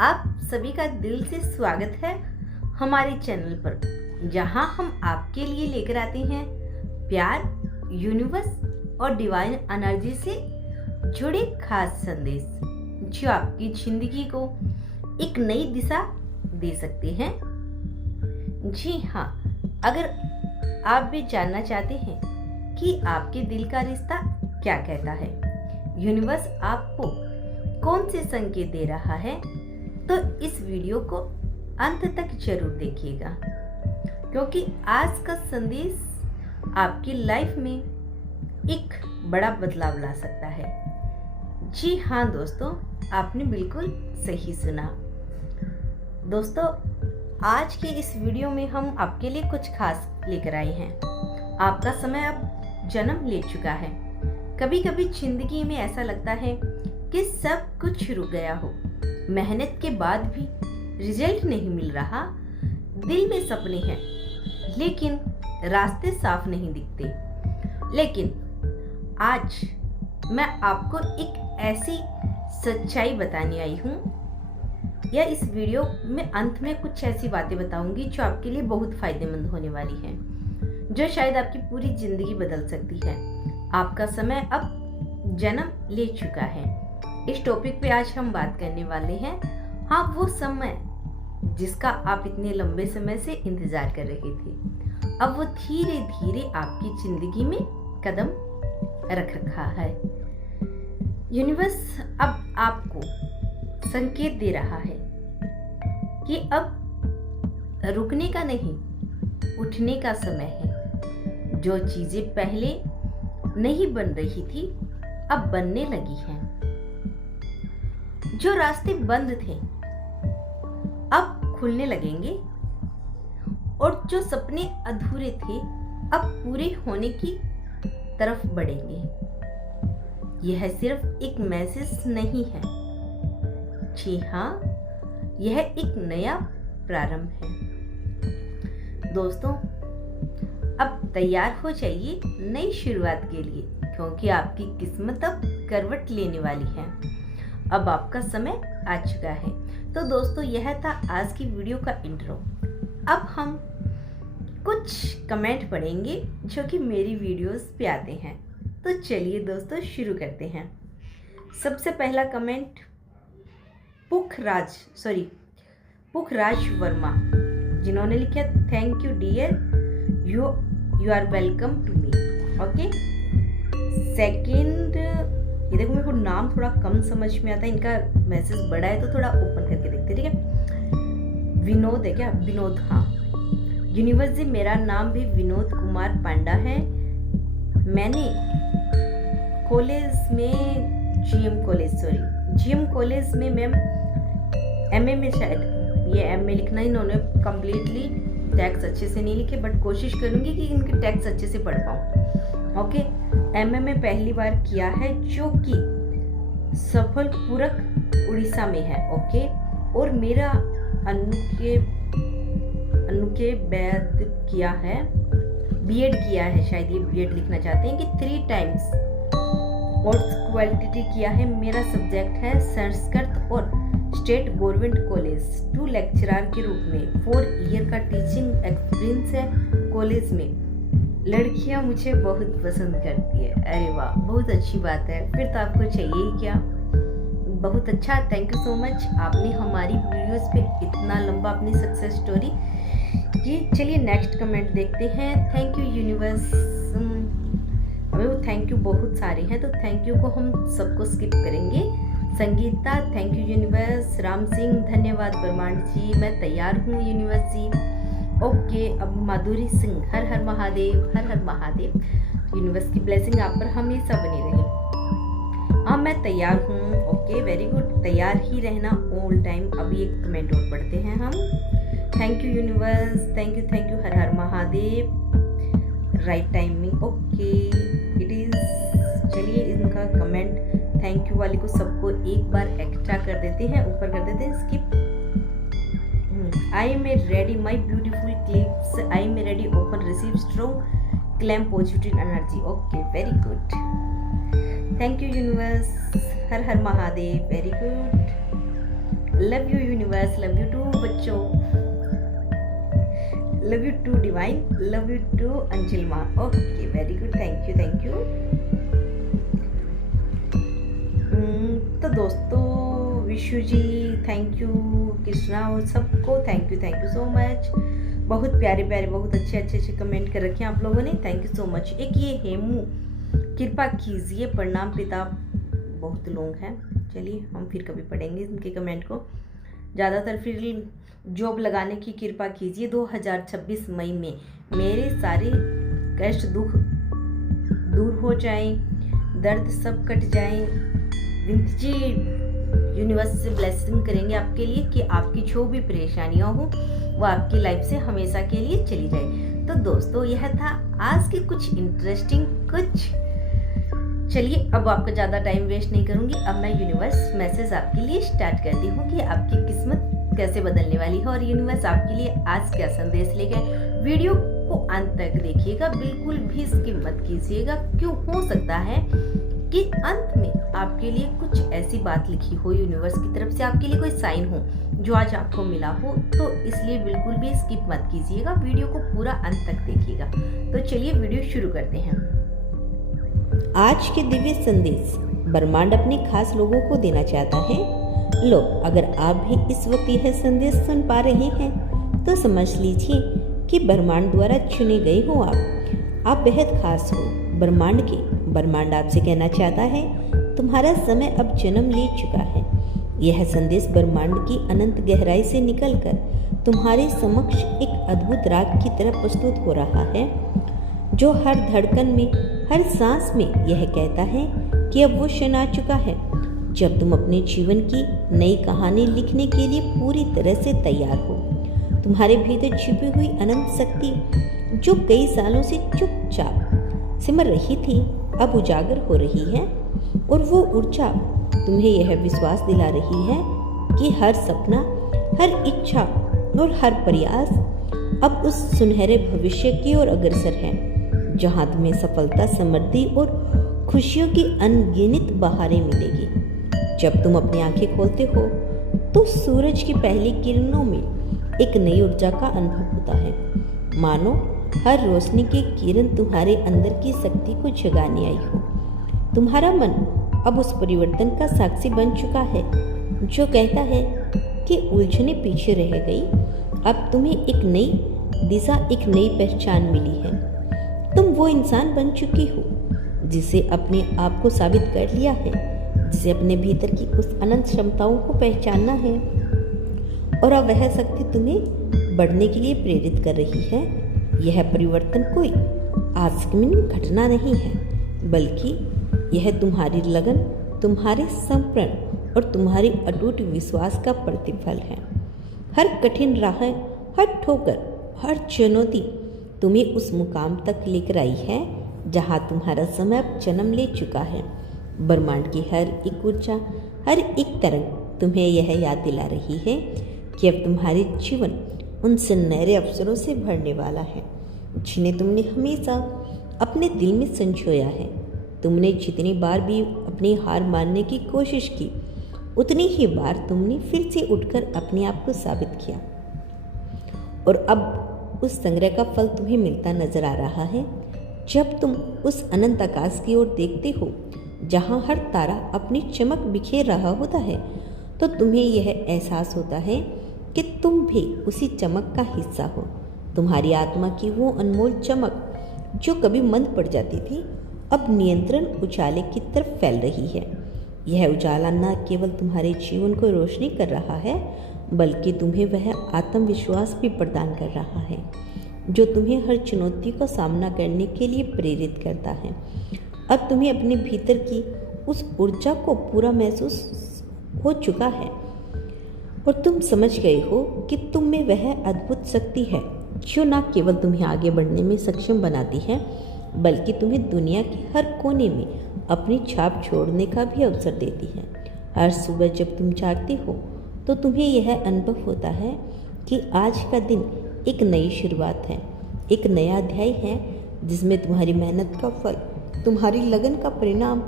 आप सभी का दिल से स्वागत है हमारे चैनल पर, जहां हम आपके लिए लेकर आते हैं प्यार, यूनिवर्स और डिवाइन एनर्जी से जुड़े खास संदेश जो आपकी जिंदगी को एक नई दिशा दे सकते हैं। जी हाँ, अगर आप भी जानना चाहते हैं कि आपके दिल का रिश्ता क्या कहता है, यूनिवर्स आपको कौन से संकेत दे रहा है, तो इस वीडियो को अंत तक जरूर देखिएगा, क्योंकि आज का संदेश आपकी लाइफ में एक बड़ा बदलाव ला सकता है। जी हाँ दोस्तों, आपने बिल्कुल सही सुना। दोस्तों, आज के इस वीडियो में हम आपके लिए कुछ खास लेकर आए हैं। आपका समय अब जन्म ले चुका है। कभी कभी जिंदगी में ऐसा लगता है कि सब कुछ रुक गया हो, मेहनत के बाद भी रिजल्ट नहीं मिल रहा, दिल में सपने हैं लेकिन रास्ते साफ नहीं दिखते। लेकिन आज मैं आपको एक ऐसी सच्चाई बताने आई हूँ, या इस वीडियो में अंत में कुछ ऐसी बातें बताऊंगी जो आपके लिए बहुत फायदेमंद होने वाली हैं, जो शायद आपकी पूरी जिंदगी बदल सकती है। आपका समय अब जन्म ले चुका है। इस टॉपिक पे आज हम बात करने वाले हैं। हाँ, वो समय जिसका आप इतने लंबे समय से इंतजार कर रहे थे, अब वो धीरे धीरे आपकी जिंदगी में कदम रख रखा है। यूनिवर्स अब आपको संकेत दे रहा है कि अब रुकने का नहीं, उठने का समय है। जो चीजें पहले नहीं बन रही थी अब बनने लगी हैं। जो रास्ते बंद थे अब खुलने लगेंगे, और जो सपने अधूरे थे अब पूरे होने की तरफ बढ़ेंगे। यह सिर्फ एक मैसेज नहीं है, जी हाँ, यह एक नया प्रारंभ है। दोस्तों, अब तैयार हो जाइए नई शुरुआत के लिए, क्योंकि आपकी किस्मत अब करवट लेने वाली है। अब आपका समय आ चुका है। तो दोस्तों, यह था आज की वीडियो का इंट्रो। अब हम कुछ कमेंट पढ़ेंगे जो कि मेरी वीडियोस पे आते हैं। तो चलिए दोस्तों शुरू करते हैं। सबसे पहला कमेंट पुखराज वर्मा, जिन्होंने लिखा thank you dear, you are welcome to me. Okay, second, ये देखो मेरे को नाम थोड़ा कम समझ में आता है, इनका मैसेज बड़ा है तो थोड़ा ओपन करके देखते, ठीक है। विनोद है क्या? विनोद, हाँ। यूनिवर्स जी, मेरा नाम भी विनोद कुमार पांडा है। मैंने कॉलेज में जीएम कॉलेज में मैम एमए में, शायद ये एमए लिखना इन्होंने कंप्लीटली टैक्स अच्छे से नहीं लिखे, बट कोशिश करूंगी कि इनके टैक्स अच्छे से पढ़ पाऊँ। ओके, एमए में पहली बार किया है, जो कि सफलपुरक उड़ीसा में है। ओके, और मेरा अनुके बैद किया है, बीएड किया है, शायद ये बीएड लिखना चाहते हैं कि 3 टाइम्स, और क्वालिटी किया है। मेरा सब्जेक्ट है संस्कृत और स्टेट गवर्नमेंट कॉलेज 2 लेक्चरर के रूप में 4 ईयर का टीचिंग एक्सपीरियंस है कॉलेज में। लड़कियां मुझे बहुत पसंद करती है। अरे वाह, बहुत अच्छी बात है, फिर तो आपको चाहिए ही क्या। बहुत अच्छा, थैंक यू सो मच, आपने हमारी वीडियोस पे इतना लंबा अपनी सक्सेस स्टोरी की। चलिए नेक्स्ट कमेंट देखते हैं। Thank you universe. अबे वो थैंक यू बहुत सारे हैं, तो थैंक यू को हम सबको स्किप करेंगे। Sangeeta, thank you universe. Ram Singh, धन्यवाद ब्रह्मांड जी, मैं तैयार हूँ यूनिवर्स जी। ओके, अब माधुरी सिंह, हर हर महादेव, हर हर महादेव। यूनिवर्स की ब्लेसिंग आप पर हमेशा बनी रहे। हाँ, मैं तैयार हूँ। ओके, वेरी गुड, तैयार ही रहना ऑल टाइम। अभी एक कमेंट और पढ़ते हैं हम। Thank you universe, thank you, हर हर Mahadev. Right timing, okay it is. चलिए इनका कमेंट थैंक यू वाले को सबको एक बार एक्स्ट्रा कर देते हैं, ऊपर कर देते हैं, skip. I am ready, my beautiful clips. I am ready. Open, receive strong, claim positive energy. Okay, very good. Thank you, universe. हर हर Mahadev, very good. Love you, universe. Universe, love you too बच्चों, love you too divine, love you too Anjal माँ। Okay, very good, thank you thank you. तो दोस्तों Vishu ji thank you, Krishna और सबको thank you so much. बहुत प्यारे प्यारे, बहुत अच्छे कमेंट कर रखे हैं आप लोगों ने, थैंक यू सो मच। एक ये हेमू, कृपा कीजिए, प्रणाम पिता, बहुत लोग हैं। चलिए हम फिर कभी पढ़ेंगे इनके कमेंट को। ज़्यादातर फिर जॉब लगाने की कृपा कीजिए। 2026 मई में मेरे सारे कष्ट दुख दूर हो जाएं, दर्द सब कट जाएं। विंथ जी यूनिवर्स से ब्लेसिंग करेंगे आपके लिए कि आपकी जो भी परेशानियां हो वो आपकी लाइफ से हमेशा के लिए चली जाए। तो दोस्तों यह था आज की कुछ इंटरेस्टिंग कुछ। चलिए अब आपका ज़्यादा टाइम वेस्ट नहीं करूंगी, अब मैं यूनिवर्स मैसेज आपके लिए स्टार्ट करती हूँ कि आपकी किस्मत कैसे बदलने वाली है और यूनिवर्स आपके लिए आज क्या संदेश ले गए। वीडियो को अंत तक देखिएगा, बिल्कुल भी स्किप मत कीजिएगा। क्यों, हो सकता है कि अंत में आपके लिए कुछ ऐसी बात लिखी हो यूनिवर्स की तरफ से, आपके लिए कोई साइन हो जो आज आपको मिला हो, तो इसलिए बिल्कुल भी स्किप मत कीजिएगा, वीडियो को पूरा अंत तक देखिएगा। तो चलिए वीडियो शुरू करते हैं। आज के दिव्य संदेश ब्रह्मांड अपने खास लोगों को देना चाहता है। लो, अगर आप भी इस वक्त यह संदेश सुन पा रहे हैं तो समझ लीजिए कि ब्रह्मांड द्वारा चुने गए हो आप बेहद खास हो ब्रह्मांड आपसे कहना चाहता है तुम्हारा समय अब जन्म ले चुका है। यह संदेश ब्रह्मांड की अनंत गहराई से निकलकर तुम्हारे समक्ष एक अद्भुत राग की तरह प्रस्तुत हो रहा है, जो हर धड़कन में, हर सांस में यह कहता है कि अब वो क्षण आ चुका है जब तुम अपने जीवन की नई कहानी लिखने के लिए पूरी तरह से तैयार हो। तुम्हारे भीतर छिपी हुई अनंत शक्ति जो कई सालों से चुपचाप सिमर रही थी अब उजागर हो रही है, और वो ऊर्जा तुम्हें यह विश्वास दिला रही है कि हर सपना, हर इच्छा और हर प्रयास अब उस सुनहरे भविष्य की ओर अग्रसर है जहां तुम्हें सफलता, समृद्धि और खुशियों की अनगिनत बहारें मिलेगी। जब तुम अपनी आंखें खोलते हो तो सूरज की पहली किरणों में एक नई ऊर्जा का अनुभव होता है, मानो हर रोशनी की किरण तुम्हारे अंदर की शक्ति को जगाने आई हो। तुम्हारा मन अब उस परिवर्तन का साक्षी बन चुका है जो कहता है कि उलझने पीछे रह गई, अब तुम्हें एक नई दिशा, एक नई पहचान मिली है। तुम वो इंसान बन चुकी हो जिसे अपने आप को साबित कर लिया है, जिसे अपने भीतर की उस अनंत क्षमताओं को पहचानना है, और अब वह शक्ति तुम्हें बढ़ने के लिए प्रेरित कर रही है। यह परिवर्तन कोई आकस्मिक घटना नहीं है, बल्कि यह तुम्हारी लगन, तुम्हारे समर्पण और तुम्हारी अटूट विश्वास का प्रतिफल है। हर कठिन राह, हर ठोकर, हर चुनौती तुम्हें उस मुकाम तक लेकर आई है जहां तुम्हारा समय अब जन्म ले चुका है। ब्रह्मांड की हर एक ऊर्जा, हर एक तरंग तुम्हें यह याद दिला रही है कि अब तुम्हारे जीवन उन सुनहरे अवसरों से भरने वाला है जिन्हें तुमने हमेशा अपने दिल में संजोया है। तुमने जितनी बार भी अपनी हार मानने की कोशिश की, उतनी ही बार तुमने फिर से उठकर अपने आप को साबित किया, और अब उस संग्रह का फल तुम्हें मिलता नजर आ रहा है। जब तुम उस अनंत आकाश की ओर देखते हो जहां हर तारा अपनी चमक बिखेर रहा होता है, तो तुम्हें यह एहसास होता है कि तुम भी उसी चमक का हिस्सा हो। तुम्हारी आत्मा की वो अनमोल चमक जो कभी मंद पड़ जाती थी, अब नियंत्रण उजाले की तरफ फैल रही है। यह उजाला न केवल तुम्हारे जीवन को रोशनी कर रहा है, बल्कि तुम्हें वह आत्मविश्वास भी प्रदान कर रहा है जो तुम्हें हर चुनौती का सामना करने के लिए प्रेरित करता है। अब तुम्हें अपने भीतर की उस ऊर्जा को पूरा महसूस हो चुका है, और तुम समझ गए हो कि तुम में वह अद्भुत शक्ति है जो न केवल तुम्हें आगे बढ़ने में सक्षम बनाती है, बल्कि तुम्हें दुनिया के हर कोने में अपनी छाप छोड़ने का भी अवसर देती है। हर सुबह जब तुम जागते हो तो तुम्हें यह अनुभव होता है कि आज का दिन एक नई शुरुआत है, एक नया अध्याय है जिसमें तुम्हारी मेहनत का फल, तुम्हारी लगन का परिणाम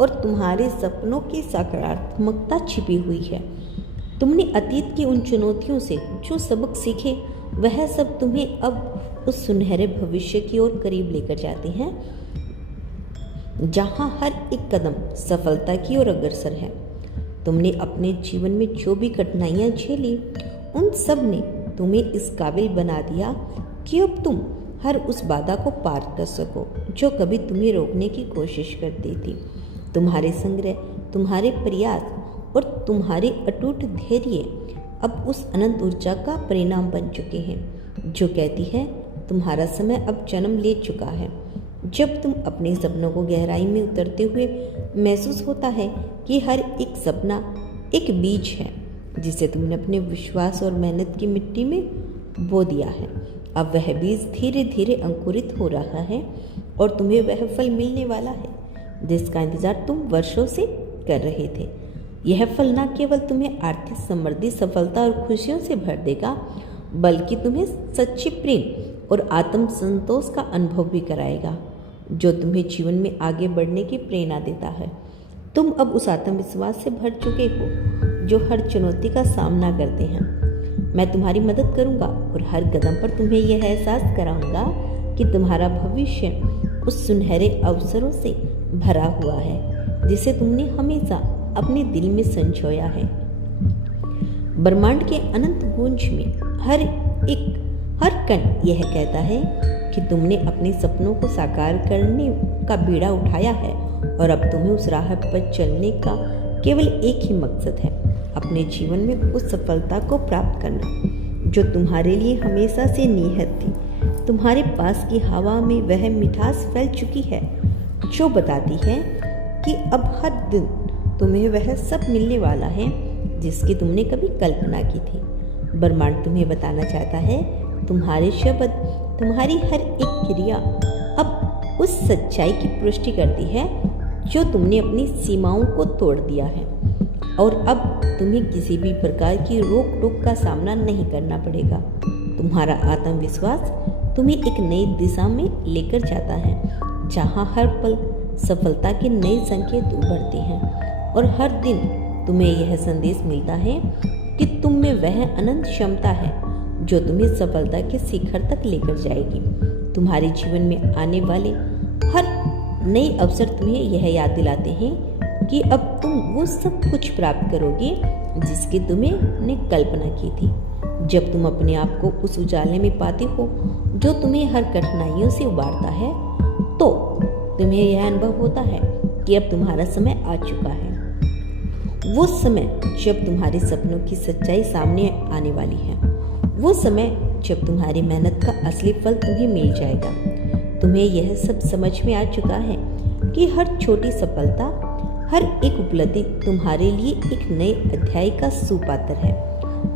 और तुम्हारे सपनों की सकारात्मकता छिपी हुई है। तुमने अतीत की उन चुनौतियों से जो सबक सीखे वह सब तुम्हें अब उस सुनहरे भविष्य की ओर करीब लेकर जाते हैं जहां हर एक कदम सफलता की ओर अग्रसर है। तुमने अपने जीवन में जो भी कठिनाइयां झेली उन सब ने तुम्हें इस काबिल बना दिया कि अब तुम हर उस बाधा को पार कर सको जो कभी तुम्हें रोकने की कोशिश करती थी। तुम्हारे संग्रह, तुम्हारे प्रयास और तुम्हारे अटूट धैर्य अब उस अनंत ऊर्जा का परिणाम बन चुके हैं जो कहती है तुम्हारा समय अब जन्म ले चुका है। जब तुम अपने सपनों को गहराई में उतरते हुए महसूस होता है कि हर एक सपना एक बीज है जिसे तुमने अपने विश्वास और मेहनत की मिट्टी में बो दिया है। अब वह बीज धीरे धीरे अंकुरित हो रहा है और तुम्हें वह फल मिलने वाला है जिसका इंतजार तुम वर्षों से कर रहे थे। यह फल न केवल तुम्हें आर्थिक समृद्धि, सफलता और खुशियों से भर देगा बल्कि तुम्हें सच्चे प्रेम और आत्म संतोष का अनुभव भी कराएगा जो तुम्हें जीवन में आगे बढ़ने की प्रेरणा देता है। तुम अब उस आत्मविश्वास से भर चुके हो जो हर चुनौती का सामना करते हैं। मैं तुम्हारी मदद करूंगा और हर कदम पर तुम्हें यह एहसास कराऊंगा कि तुम्हारा भविष्य उस सुनहरे अवसरों से भरा हुआ है जिसे तुमने हमेशा अपने दिल में संजोया है। ब्रह्मांड के अनंत गूंज में हर कण यह कहता है कि तुमने अपने सपनों को साकार करने का बीड़ा उठाया है और अब तुम्हें उस राह पर चलने का केवल एक ही मकसद है, अपने जीवन में उस सफलता को प्राप्त करना जो तुम्हारे लिए हमेशा से निहित थी। तुम्हारे पास की हवा में वह मिठास फैल चुकी है जो बताती है कि अब हर दिन तुम्हें वह सब मिलने वाला है जिसकी तुमने कभी कल्पना की थी। ब्रह्मांड तुम्हें बताना चाहता है तुम्हारे शब्द, तुम्हारी हर एक क्रिया अब उस सच्चाई की पुष्टि करती है जो तुमने अपनी सीमाओं को तोड़ दिया है और अब तुम्हें किसी भी प्रकार की रोक टोक का सामना नहीं करना पड़ेगा। तुम्हारा आत्मविश्वास तुम्हें एक नई दिशा में लेकर जाता है जहां हर पल सफलता के नए संकेत उभरते हैं और हर दिन तुम्हें यह संदेश मिलता है कि तुम में वह अनंत क्षमता है जो तुम्हें सफलता के शिखर तक लेकर जाएगी। तुम्हारे जीवन में आने वाले हर नए अवसर तुम्हें यह याद दिलाते हैं कि अब तुम वो सब कुछ प्राप्त करोगे जिसकी तुमने कल्पना की थी। जब तुम अपने आप को उस उजाले में पाते हो जो तुम्हें हर कठिनाइयों से उबारता है तो तुम्हें यह अनुभव होता है कि अब तुम्हारा समय आ चुका है, वो समय जब तुम्हारे सपनों की सच्चाई सामने आने वाली है, वो समय जब तुम्हारी मेहनत का असली फल तुम्हें मिल जाएगा। तुम्हें यह सब समझ में आ चुका है कि हर छोटी सफलता, हर एक उपलब्धि तुम्हारे लिए एक नए अध्याय का सुपात्र है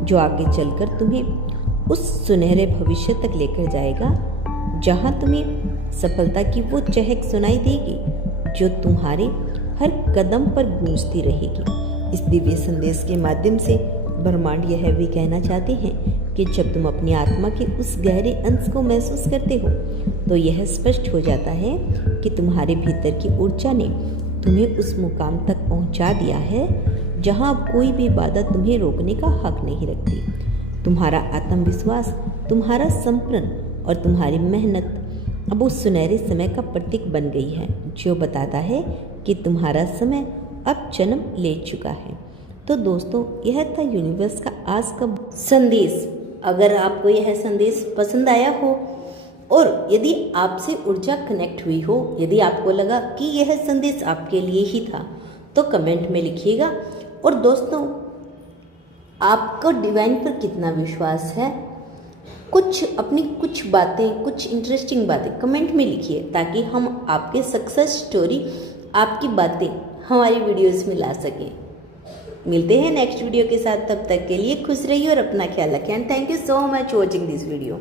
जो आगे चलकर तुम्हें उस सुनहरे भविष्य तक लेकर जाएगा जहां तुम्हें सफलता की वो चहक सुनाई देगी जो तुम्हारे हर कदम पर गूंजती रहेगी। इस दिव्य संदेश के माध्यम से ब्रह्मांड यह भी कहना चाहते हैं कि जब तुम अपनी आत्मा के उस गहरे अंश को महसूस करते हो तो यह स्पष्ट हो जाता है कि तुम्हारे भीतर की ऊर्जा ने तुम्हें उस मुकाम तक पहुंचा दिया है जहां अब कोई भी बाधा तुम्हें रोकने का हक नहीं रखती। तुम्हारा आत्मविश्वास, तुम्हारा समर्पण और तुम्हारी मेहनत अब उस सुनहरे समय का प्रतीक बन गई है जो बताता है कि तुम्हारा समय अब जन्म ले चुका है। तो दोस्तों, यह था यूनिवर्स का आज का संदेश। अगर आपको यह संदेश पसंद आया हो और यदि आपसे ऊर्जा कनेक्ट हुई हो, यदि आपको लगा कि यह संदेश आपके लिए ही था, तो कमेंट में लिखिएगा। और दोस्तों, आपको डिवाइन पर कितना विश्वास है, कुछ बातें, कुछ इंटरेस्टिंग बातें कमेंट में लिखिए ताकि हम आपके सक्सेस स्टोरी, आपकी बातें हमारी वीडियोस में ला सकें। मिलते हैं नेक्स्ट वीडियो के साथ, तब तक के लिए खुश रहिए और अपना ख्याल रखें। And thank you so much watching this video.